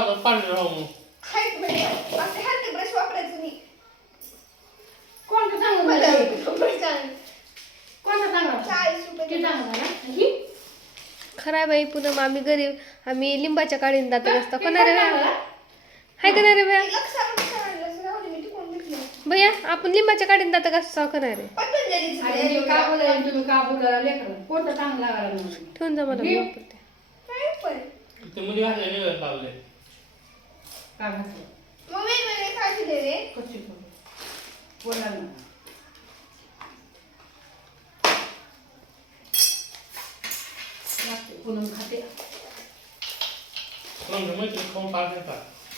दादा पांढरे राहून हाय म्हणजे आपले हात ब्रश वापरायचं नाही. कोणतं चांगलं मला झालं? ब्रश आहे. कोणतं चांगलं झालं? 40 रुपये ते चांगलं झालं ना? ही? खराब आहे पुन्हा मग आम्ही गरीब आम्ही लिंबाच्या काढीन दात असता ते कोणा रे चांगलं झालं? हाय का नाही रे भैया लक्षात आणलं राहू दे मी टिकून घेतलं. भैया आपण लिंबाच्या काढीन दात कसं करणार आहे पतंजलीचं अरे ते मी का बोलायला तुम्ही का बोलायला लेकरं? कोणतं चांगलं लागायला म्हणून? ठेवून जा मला घे. वापरते काय पण ते मध्ये घातले निघत लावले काय घातलं? मग वेगवेगळे खायचे दे रे. कच्ची पोळी. बोला ना. लागते. पुन्हा खाते. मैत्री खाऊन पाहत येतात